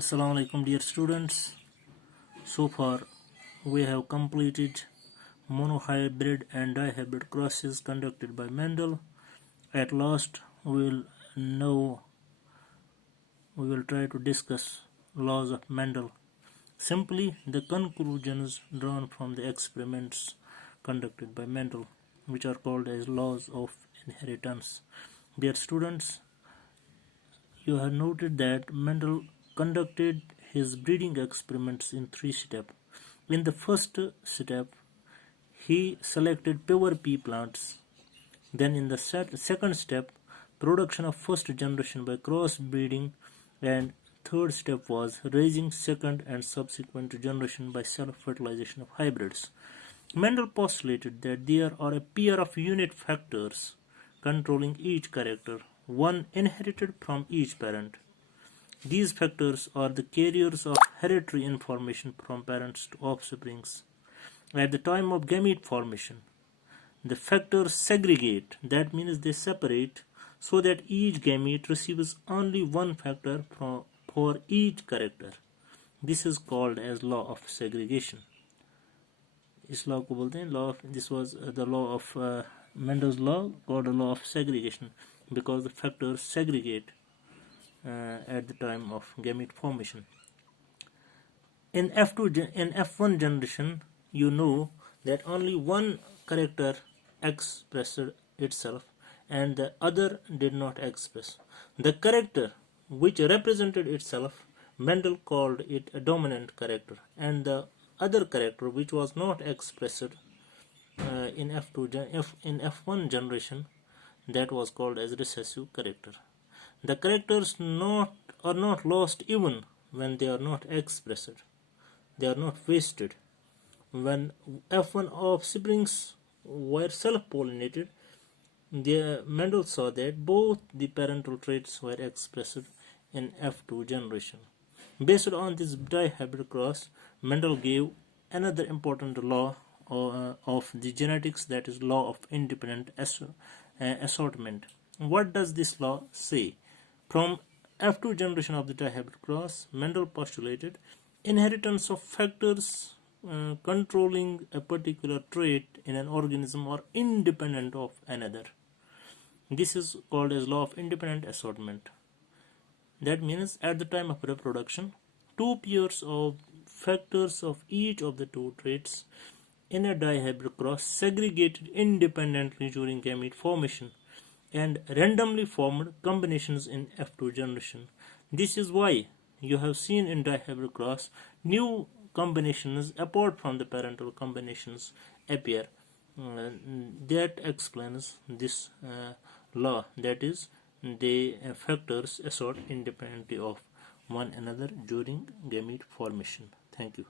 Assalamu alaikum dear students. So far we have completed monohybrid and dihybrid crosses conducted by Mendel. At last we will try to discuss laws of Mendel. Simply the conclusions drawn from the experiments conducted by Mendel, which are called as laws of inheritance. Dear students, you have noted that Mendel conducted his breeding experiments in 3 steps. In the first step, he selected pure pea plants. Then in the second step, production of first generation by cross breeding, and third step was raising second and subsequent generation by self-fertilization of hybrids. Mendel postulated that there are a pair of unit factors controlling each character, one inherited from each parent. These factors are the carriers of hereditary information from parents to offsprings. At the time of gamete formation, the factors segregate, that means they separate, so that each gamete receives only one factor for each character. This is called as law of segregation. This was the law of Mendel's law, called the law of segregation, because the factors segregate at the time of gamete formation. In F1 generation, you know that only one character expressed itself and the other did not express. The character which represented itself, Mendel called it a dominant character, and the other character which was not expressed in F1 generation, that was called as recessive character. The characters are not lost even when they are not expressed. They are not wasted. When F1 offsprings were self-pollinated, Mendel saw that both the parental traits were expressed in F2 generation. Based on this dihybrid cross, Mendel gave another important law of the genetics, that is law of independent assortment. What does this law say? From F2 generation of the dihybrid cross, Mendel postulated inheritance of factors controlling a particular trait in an organism are independent of another. This is called as law of independent assortment. That means at the time of reproduction, two pairs of factors of each of the two traits in a dihybrid cross segregated independently during gamete formation and randomly formed combinations in F2 generation. This is why you have seen in dihybrid cross new combinations apart from the parental combinations appear. That explains this law, that is, the factors assort independently of one another during gamete formation. Thank you.